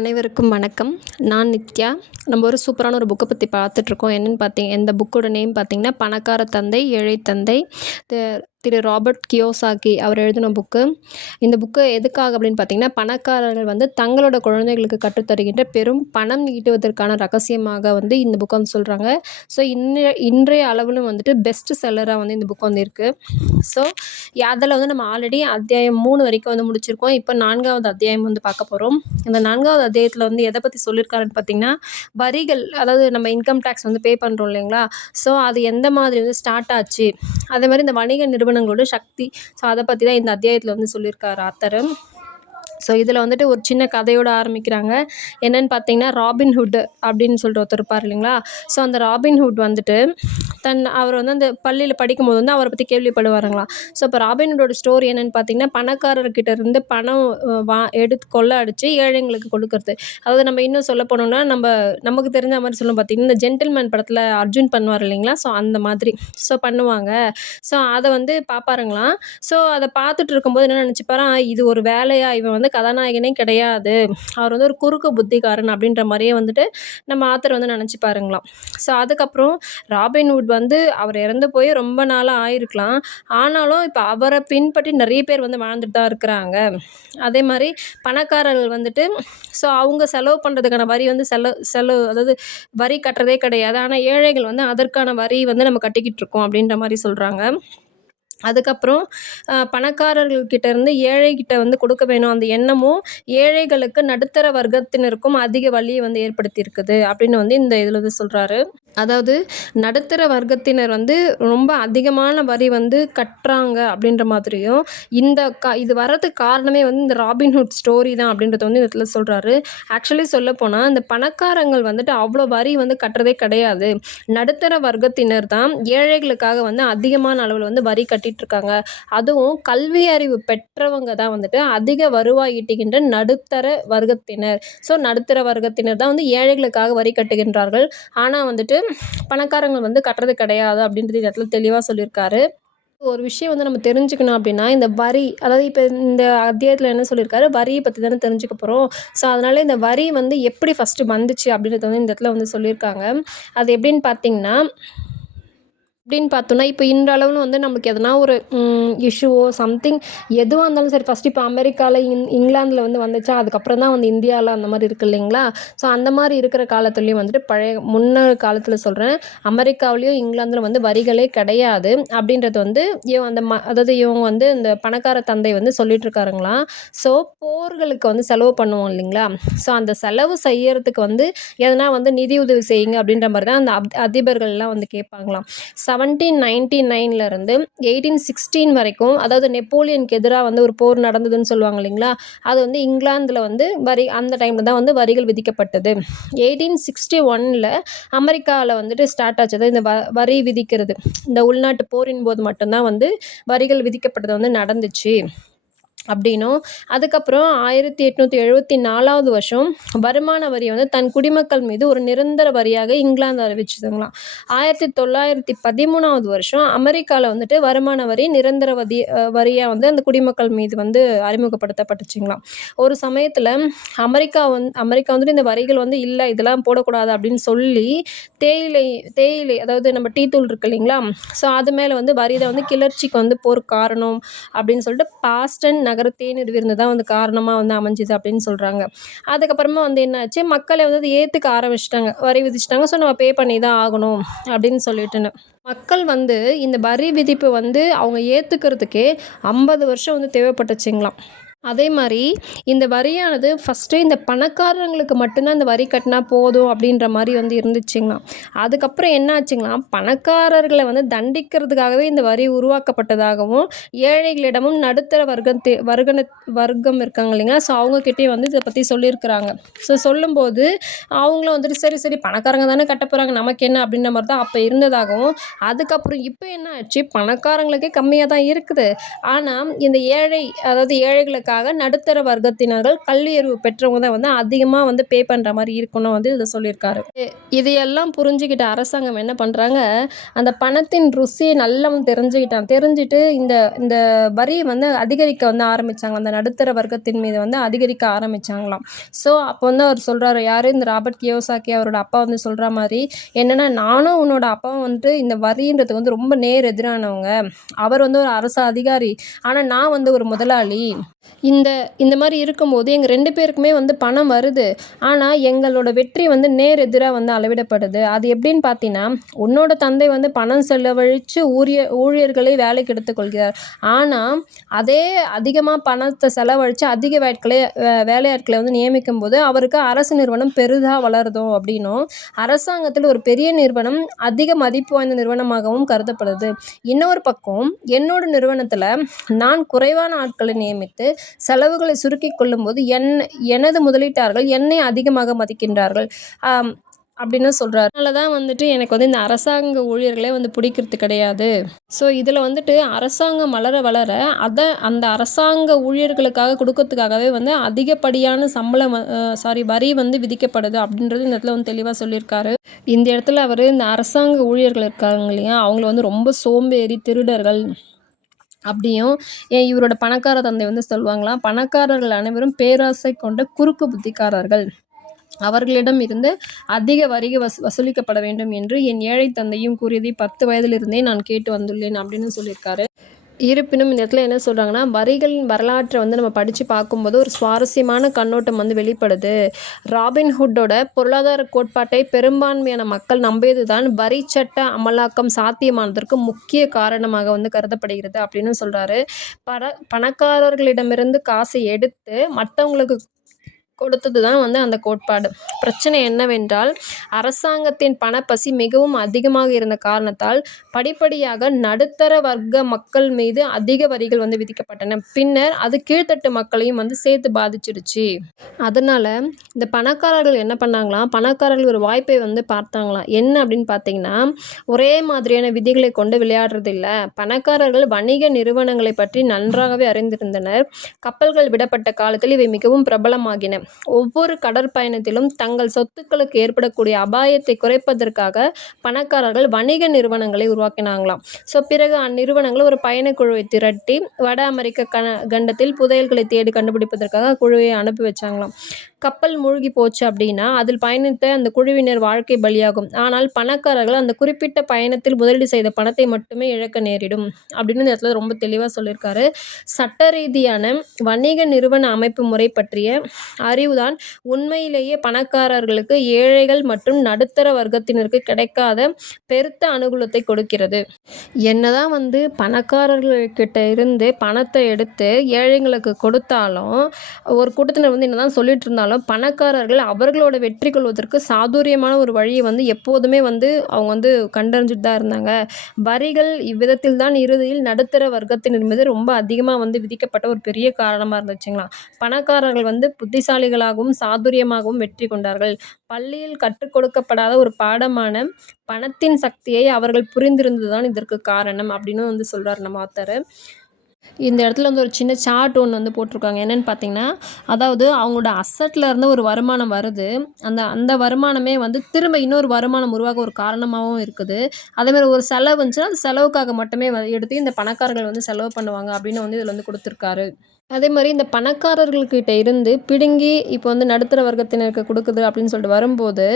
அனைவருக்கும் வணக்கம். நான் நித்யா. நம்ம ஒரு சூப்பரான ஒரு புக்கை பற்றி பார்த்துட்ருக்கோம். என்னென்னு இந்த புக்கோட நேம் பார்த்தீங்கன்னா, பணக்கார தந்தை, ஏழை தந்தை. திரு ராபர்ட் கியோசாகி அவர் எழுதின புக்கு. இந்த புக்கு எதுக்காக அப்படின்னு பார்த்தீங்கன்னா, பணக்காரர்கள் வந்து தங்களோட குழந்தைகளுக்கு கற்றுத்தருகின்ற பெரும் பணம் ஈட்டுவதற்கான ரகசியமாக வந்து இந்த புக்கை வந்து சொல்கிறாங்க. ஸோ இன்றைய அளவிலும் வந்துட்டு பெஸ்ட் செல்லராக வந்து இந்த புக் வந்து இருக்குது. ஸோ அதில் வந்து நம்ம ஆல்ரெடி அத்தியாயம் 3 வரைக்கும் வந்து முடிச்சிருக்கோம். இப்போ 4வது அத்தியாயம் வந்து பார்க்க போகிறோம். இந்த 4வது அத்தியாயத்தில் வந்து எதை பற்றி சொல்லியிருக்காருன்னு பார்த்தீங்கன்னா, வரிகள், அதாவது நம்ம இன்கம் டேக்ஸ் வந்து பே பண்ணுறோம் இல்லைங்களா? ஸோ அது எந்த மாதிரி வந்து ஸ்டார்ட் ஆச்சு, அதே மாதிரி இந்த வணிக நிறுவனங்களோட சக்தி, ஸோ அதை பற்றி தான் இந்த அத்தியாயத்தில் வந்து சொல்லியிருக்காரு ஆத்தர். ஸோ இதில் வந்துட்டு ஒரு சின்ன கதையோடு ஆரம்பிக்கிறாங்க. என்னென்னு பார்த்தீங்கன்னா, ராபின்ஹுட் அப்படின்னு சொல்லிட்டு ஒருத்தர் இருப்பார் இல்லைங்களா? ஸோ அந்த ராபின்ஹுட் வந்துட்டு அவர் வந்து அந்த பள்ளியில் படிக்கும்போது வந்து அவரை பற்றி கேள்விப்படுவாருங்களாம். ஸோ இப்போ ராபின்ஹுட்டோட ஸ்டோரி என்னென்னு பார்த்தீங்கன்னா, பணக்காரர்கிட்ட இருந்து பணம் எடுத்து கொள்ள அடித்து ஏழைங்களுக்கு கொடுக்கறது. அதாவது நம்ம இன்னும் சொல்ல போனோம்னா, நமக்கு தெரிஞ்ச மாதிரி சொல்லணும் பார்த்தீங்கன்னா, இந்த ஜென்டில்மேன் படத்தில் அர்ஜுன் பண்ணுவார் இல்லைங்களா? ஸோ அந்த மாதிரி ஸோ பண்ணுவாங்க. ஸோ அதை வந்து பார்ப்பாருங்களாம். ஸோ அதை பார்த்துட்டு இருக்கும்போது என்ன நினச்சிப்பாராம், இது ஒரு வேலையா, இவன் வந்து கதாநாயகனே கிடையாது, அவர் வந்து ஒரு குறுக்கு புத்திக்காரன் அப்படின்ற மாதிரியே வந்துட்டு நம்ம ஆத்தர் வந்து நினச்சிப்பாருங்களாம். ஸோ அதுக்கப்புறம் ராபின்ஹுட் வந்து அவர் இறந்து போய் ரொம்ப நாளாக ஆயிருக்கலாம். ஆனாலும் இப்போ அவரை பின்பற்றி நிறைய பேர் வந்து வாழ்ந்துட்டு தான் இருக்கிறாங்க. அதே மாதிரி பணக்காரர்கள் வந்துட்டு ஸோ அவங்க செலவு பண்ணுறதுக்கான வரி வந்து செலவு அதாவது வரி கட்டுறதே கிடையாது. ஆனால் ஏழைகள் வந்து அதற்கான வரி வந்து நம்ம கட்டிக்கிட்டு இருக்கோம் அப்படின்ற மாதிரி சொல்கிறாங்க. அதுக்கப்புறம் பணக்காரர்கள்கிட்ட இருந்து ஏழைகிட்ட வந்து கொடுக்க வேணும் அந்த எண்ணமும் ஏழைகளுக்கு, நடுத்தர வர்க்கத்தினருக்கும் அதிக வலியை வந்து ஏற்படுத்தியிருக்குது அப்படின்னு வந்து இந்த இதில் வந்து சொல்கிறாரு. அதாவது நடுத்தர வர்க்கத்தினர் வந்து ரொம்ப அதிகமான வரி வந்து கட்டுறாங்க அப்படின்ற மாதிரியும், இது வர்றதுக்கு காரணமே வந்து இந்த ராபின்ஹுட் ஸ்டோரி தான் அப்படின்றத வந்து இடத்துல சொல்கிறாரு. ஆக்சுவலி சொல்லப்போனால் இந்த பணக்காரங்கள் வந்துட்டு அவ்வளோ வரி வந்து கட்டுறதே கிடையாது. நடுத்தர வர்க்கத்தினர் தான் ஏழைகளுக்காக வந்து அதிகமான அளவில் வந்து வரி கட்டிகிட்ருக்காங்க. அதுவும் கல்வி அறிவு பெற்றவங்க தான் வந்துட்டு அதிக வருவாய் ஈட்டுகின்ற நடுத்தர வர்க்கத்தினர். ஸோ நடுத்தர வர்க்கத்தினர் தான் வந்து ஏழைகளுக்காக வரி கட்டுகின்றார்கள். ஆனால் வந்துட்டு பணக்காரங்க வந்து கட்டுறது கிடையாது அப்படின்றது இந்த இடத்துல தெளிவாக சொல்லியிருக்காரு. ஒரு விஷயம் வந்து நம்ம தெரிஞ்சுக்கணும் அப்படின்னா, இந்த வரி, அதாவது இப்போ இந்த அத்தியாயத்தில் என்ன சொல்லியிருக்காரு, வரியை பற்றி தானே தெரிஞ்சுக்க போகிறோம். ஸோ அதனால் இந்த வரி வந்து எப்படி ஃபஸ்ட்டு வந்துச்சு அப்படின்றத வந்து இந்த இடத்துல வந்து சொல்லியிருக்காங்க. அது எப்படின்னு பார்த்தோன்னா, இப்போ இன்றளவில் வந்து நம்மளுக்கு எதனா ஒரு இஷ்யூவோ சம்திங் எதுவாக இருந்தாலும் சரி, ஃபஸ்ட்டு இப்போ அமெரிக்காவில் இங்கிலாந்தில் வந்து வந்துச்சா, அதுக்கப்புறம் தான் வந்து இந்தியாவில் அந்த மாதிரி இருக்குது இல்லைங்களா? ஸோ அந்த மாதிரி இருக்கிற காலத்துலேயும் வந்துட்டு முன்னொரு காலத்தில் சொல்கிறேன், அமெரிக்காவிலையும் இங்கிலாந்தில் வந்து வரிகளே கிடையாது அப்படின்றது வந்து அதாவது இவங்க வந்து இந்த பணக்கார தந்தை வந்து சொல்லிகிட்ருக்காருங்களாம். ஸோ போர்களுக்கு வந்து செலவு பண்ணுவோம் இல்லைங்களா? ஸோ அந்த செலவு செய்யறதுக்கு வந்து எதனா வந்து நிதி உதவி செய்யுங்க அப்படின்ற மாதிரி தான் அந்த அதிபர்கள்லாம் வந்து கேட்பாங்களாம். 1799 1816 வரைக்கும், அதாவது நெப்போலியனுக்கு எதிராக வந்து ஒரு போர் நடந்ததுன்னு சொல்லுவாங்க இல்லைங்களா? அது வந்து இங்கிலாந்தில் வந்து அந்த டைமில் தான் வந்து வரிகள் விதிக்கப்பட்டது. 1861 அமெரிக்காவில் வந்துட்டு ஸ்டார்ட் ஆச்சு. அதாவது இந்த வரி விதிக்கிறது, இந்த உள்நாட்டு போரின் போது மட்டும்தான் வந்து வரிகள் விதிக்கப்பட்டது வந்து நடந்துச்சு அப்படின்னும், அதுக்கப்புறம் 1874 வருஷம் வருமான வரியை வந்து தன் குடிமக்கள் மீது ஒரு நிரந்தர வரியாக இங்கிலாந்து அறிவிச்சதுங்களாம். 1913 வருஷம் அமெரிக்காவில் வந்துட்டு வருமான வரி நிரந்தர வரியாக வந்து அந்த குடிமக்கள் மீது வந்து அறிமுகப்படுத்தப்பட்டுச்சுங்களாம். ஒரு சமயத்தில் அமெரிக்கா வந்துட்டு இந்த வரிகள் வந்து இல்லை, இதெல்லாம் போடக்கூடாது அப்படின்னு சொல்லி தேயிலை அதாவது நம்ம டீ தூள் இருக்கு இல்லைங்களா? ஸோ அது மேலே வந்து வரியை வந்து கிளர்ச்சிக்கு வந்து போர் காரணம் அப்படின்னு சொல்லிட்டு பாஸ்டன் நகர தேநீர் விருந்து தான் வந்து காரணமாக வந்து அமைஞ்சுது அப்படின்னு சொல்கிறாங்க. அதுக்கப்புறமா வந்து என்னாச்சு, மக்களை வந்து ஏற்றுக்க ஆரம்பிச்சிட்டாங்க, வரி விதிச்சிட்டாங்க. ஸோ நம்ம பே பண்ணி தான் ஆகணும் அப்படின்னு சொல்லிட்டுன்னு மக்கள் வந்து இந்த வரி விதிப்பு வந்து அவங்க ஏற்றுக்கிறதுக்கே 50 வருஷம் வந்து தேவைப்பட்டுச்சுங்களாம். அதே மாதிரி இந்த வரியானது ஃபஸ்ட்டு இந்த பணக்காரங்களுக்கு மட்டும்தான் இந்த வரி கட்டினா போதும் அப்படின்ற மாதிரி வந்து இருந்துச்சுங்களாம். அதுக்கப்புறம் என்ன ஆச்சுங்களாம், பணக்காரர்களை வந்து தண்டிக்கிறதுக்காகவே இந்த வரி உருவாக்கப்பட்டதாகவும், ஏழைகளிடமும் நடுத்தர வர்க்கம் இருக்காங்க இல்லைங்களா? ஸோ அவங்கக்கிட்டே வந்து இதை பற்றி சொல்லியிருக்கிறாங்க. ஸோ சொல்லும்போது அவங்களும் வந்துட்டு சரி சரி பணக்காரங்க தானே கட்ட போகிறாங்க, நமக்கு என்ன அப்படின்ற மாதிரி தான் அப்போ இருந்ததாகவும், அதுக்கப்புறம் இப்போ என்ன ஆச்சு, பணக்காரங்களுக்கே கம்மியாக தான் இருக்குது. ஆனால் இந்த அதாவது ஏழைகளுக்காக அப்படின்றதுக்காக நடுத்தர வர்க்கத்தினர்கள் கல்வியறிவு பெற்றவங்க தான் வந்து அதிகமாக வந்து பே பண்ணுற மாதிரி இருக்கணும் வந்து இதில் சொல்லியிருக்காரு. இதையெல்லாம் புரிஞ்சுக்கிட்ட அரசாங்கம் என்ன பண்ணுறாங்க, அந்த பணத்தின் ருசியை நல்லா தெரிஞ்சுட்டு இந்த இந்த வரியை வந்து அதிகரிக்க வந்து ஆரம்பித்தாங்க. அந்த நடுத்தர வர்க்கத்தின் மீது வந்து அதிகரிக்க ஆரம்பித்தாங்களாம். ஸோ அப்போ வந்து அவர் சொல்கிறாரு, யார் இந்த ராபர்ட் கியோசாக்கி அவரோட அப்பா வந்து சொல்கிற மாதிரி, என்னென்னா நானும் உன்னோட அப்பாவும் வந்துட்டு இந்த வரின்றது வந்து ரொம்ப நேர் எதிரானவங்க. அவர் வந்து ஒரு அரசு அதிகாரி, ஆனால் நான் வந்து ஒரு முதலாளி. இந்த இந்த மாதிரி இருக்கும்போது எங்கள் 2 பேருக்குமே வந்து பணம் வருது. ஆனால் எங்களோட வெற்றி வந்து நேர் எதிராக வந்து அளவிடப்படுது. அது எப்படின்னு பார்த்தீங்கன்னா, உன்னோட தந்தை வந்து பணம் செலவழித்து ஊழியர்களை வேலைக்கு எடுத்துக்கொள்கிறார். ஆனால் அதே அதிகமாக பணத்தை செலவழித்து அதிக வேலையாட்களை வந்து நியமிக்கும்போது அவருக்கு அரசு நிறுவனம் பெரிதாக வளருதோ அப்படின்னும், அரசாங்கத்தில் ஒரு பெரிய நிறுவனம் அதிக மதிப்பு வாய்ந்த நிறுவனமாகவும் கருதப்படுது. இன்னொரு பக்கம் என்னோட நிறுவனத்தில் நான் குறைவான ஆட்களை நியமித்து செலவுகளை சுருக்கிக் கொள்ளும்போது எனது முதலீட்டாளர்கள் என்னை அதிகமாக மதிக்கின்றார்கள் அப்படின்னு சொல்கிறார். அதனால தான் வந்துட்டு எனக்கு வந்து இந்த அரசாங்க ஊழியர்களே வந்து பிடிக்கிறது கிடையாது. ஸோ இதில் வந்துட்டு அரசாங்கம் வளர அந்த அரசாங்க ஊழியர்களுக்காக கொடுக்கறதுக்காகவே வந்து அதிகப்படியான வரி வந்து விதிக்கப்படுது அப்படின்றது இந்த இடத்துல வந்து தெளிவாக சொல்லியிருக்காரு. இந்த இடத்துல அவர் இந்த அரசாங்க ஊழியர்கள் இருக்காங்க இல்லையா, அவங்கள வந்து ரொம்ப சோம்பேறி, திருடர்கள் அப்படியும் இவரோட பணக்கார தந்தை வந்து சொல்லுவாங்களாம், பணக்காரர்கள் அனைவரும் பேராசை கொண்ட குறுக்கு புத்திக்காரர்கள். அவர்களிடம் இருந்து அதிக வரிகள் வசூலிக்கப்பட வேண்டும் என்று என் ஏழை தந்தையும் கூறியதை 10 வயதிலிருந்தே நான் கேட்டு வந்துள்ளேன் அப்படின்னு சொல்லியிருக்காரு. இருப்பினும் இந்த இடத்துல என்ன சொல்கிறாங்கன்னா, வரிகளின் வரலாற்றை வந்து நம்ம படித்து பார்க்கும்போது ஒரு சுவாரஸ்யமான கண்ணோட்டம் வந்து வெளிப்படுது. ராபின்ஹுட்டோட பொருளாதார கோட்பாட்டை பெரும்பான்மையான மக்கள் நம்பியது தான் வரி சட்ட அமலாக்கம் சாத்தியமானதற்கு முக்கிய காரணமாக வந்து கருதப்படுகிறது அப்படின்னு சொல்கிறாரு. பணக்காரர்களிடமிருந்து காசை எடுத்து மற்றவங்களுக்கு கொடுத்தது தான் வந்து அந்த கோட்பாடு. பிரச்சனை என்னவென்றால், அரசாங்கத்தின் பணப்பசி மிகவும் அதிகமாக இருந்த காரணத்தால் படிப்படியாக நடுத்தர வர்க்க மக்கள் மீது அதிக வரிகள் வந்து விதிக்கப்பட்டன. பின்னர் அது கீழ்த்தட்டு மக்களையும் வந்து சேர்த்து பாதிச்சிடுச்சு. அதனால் இந்த பணக்காரர்கள் என்ன பண்ணாங்களாம், பணக்காரர்கள் ஒரு வாய்ப்பை வந்து பார்த்தாங்களாம். என்ன அப்படின்னு பார்த்தீங்கன்னா, ஒரே மாதிரியான விதிகளை கொண்டு விளையாடுறது இல்லை. பணக்காரர்கள் வணிக நிறுவனங்களை பற்றி நன்றாகவே அறிந்திருந்தனர். கப்பல்கள் விடப்பட்ட காலத்தில் இவை மிகவும் பிரபலமாகின. ஒவ்வொரு கடற்பயணத்திலும் தங்கள் சொத்துக்களுக்கு ஏற்படக்கூடிய அபாயத்தை குறைப்பதற்காக பணக்காரர்கள் வணிக நிறுவனங்களை உருவாக்கினாங்களாம். ஸோ பிறகு அந்நிறுவனங்கள் ஒரு பயணக்குழுவை திரட்டி வட அமெரிக்க கண்டத்தில் புதையல்களை தேடி கண்டுபிடிப்பதற்காக குழுவை அனுப்பி வச்சாங்களாம். கப்பல் மூழ்கி போச்சு அப்படின்னா அதில் பயணித்த அந்த குழுவினர் வாழ்க்கை பலியாகும். ஆனால் பணக்காரர்கள் அந்த குறிப்பிட்ட பயணத்தில் முதலீடு செய்த பணத்தை மட்டுமே இழக்க நேரிடும் அப்படின்னு இந்த இடத்துல ரொம்ப தெளிவாக சொல்லியிருக்காரு. சட்ட ரீதியான வணிக நிறுவன அமைப்பு முறை பற்றிய அறிவுதான் உண்மையிலேயே பணக்காரர்களுக்கு ஏழைகள் மற்றும் நடுத்தர வர்க்கத்தினருக்கு கிடைக்காத பெருத்த அனுகூலத்தை கொடுக்கிறது. என்னதான் வந்து பணக்காரர்கள்கிட்ட இருந்து பணத்தை எடுத்து ஏழைங்களுக்கு கொடுத்தாலும், ஒரு கூட்டத்தினர் வந்து என்னதான் சொல்லிட்டு இருந்தாலும், பணக்காரர்கள் அவர்களோட வெற்றி கொள்வதற்கு சாதுரியமான ஒரு வழியை வந்து எப்போதுமே வந்து அவங்க வந்து கண்டறிஞ்சிட்டு தான் இருந்தாங்க. வரிகள் இவ்விதத்தில் தான் இறுதியில் நடுத்தர வர்க்கத்தினர் மீது ரொம்ப அதிகமாக வந்து விதிக்கப்பட்ட ஒரு பெரிய காரணமாக இருந்துச்சுங்களாம். பணக்காரர்கள் வந்து புத்திசாலிகளாகவும் சாதுரியமாகவும் வெற்றி கொண்டார்கள். பள்ளியில் கற்றுக் கொடுக்கப்படாத ஒரு பாடமான பணத்தின் சக்தியை அவர்கள் புரிந்திருந்ததுதான் இதற்கு காரணம் அப்படின்னு வந்து சொல்றார் நம்ம ஆத்தர். இந்த இடத்துல வந்து ஒரு சின்ன சார்ட் ஒன்று வந்து போட்டிருக்காங்க. என்னென்னு பார்த்தீங்கன்னா, அதாவது அவங்களோட அசட்டில் இருந்து ஒரு வருமானம் வருது. அந்த வருமானமே வந்து திரும்ப இன்னொரு வருமானம் உருவாக ஒரு காரணமாகவும் இருக்குது. அதேமாதிரி ஒரு செலவு வந்துச்சுன்னா அந்த செலவுக்காக மட்டுமே எடுத்து இந்த பணக்காரர்கள் வந்து செலவு பண்ணுவாங்க அப்படின்னு வந்து இதில் வந்து கொடுத்துருக்காரு. அதே மாதிரி இந்த பணக்காரர்கள்கிட்ட இருந்து பிடுங்கி இப்போ வந்து நடுத்தர வர்க்கத்தினருக்கு கொடுக்குது அப்படின்னு சொல்லிட்டு வரும்போது,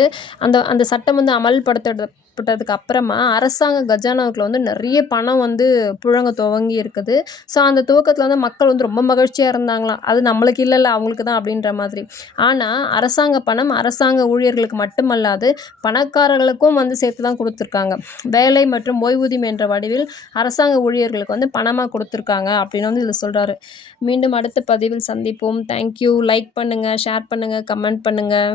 அந்த சட்டம் வந்து அமல்படுத்தப்பட்டதுக்கு அப்புறமா அரசாங்க கஜானாவுக்குள்ள வந்து நிறைய பணம் வந்து புழங்க துவங்கி இருக்குது. ஸோ அந்த துவக்கத்தில் வந்து மக்கள் வந்து ரொம்ப மகிழ்ச்சியாக இருந்தாங்களாம். அது நம்மளுக்கு இல்லைல்ல, அவங்களுக்கு தான் அப்படின்ற மாதிரி. ஆனால் அரசாங்க பணம் அரசாங்க ஊழியர்களுக்கு மட்டுமல்லாது பணக்காரர்களுக்கும் வந்து சேர்த்து தான் கொடுத்துருக்காங்க. வேலை மற்றும் ஓய்வூதியம் என்ற வடிவில் அரசாங்க ஊழியர்களுக்கு வந்து பணமாக கொடுத்துருக்காங்க அப்படின்னு வந்து இதில் சொல்கிறாரு. மீண்டும் அடுத்த பதிவில் சந்திப்போம். தேங்க்யூ. லைக் பண்ணுங்கள், ஷேர் பண்ணுங்கள், கமெண்ட் பண்ணுங்கள்.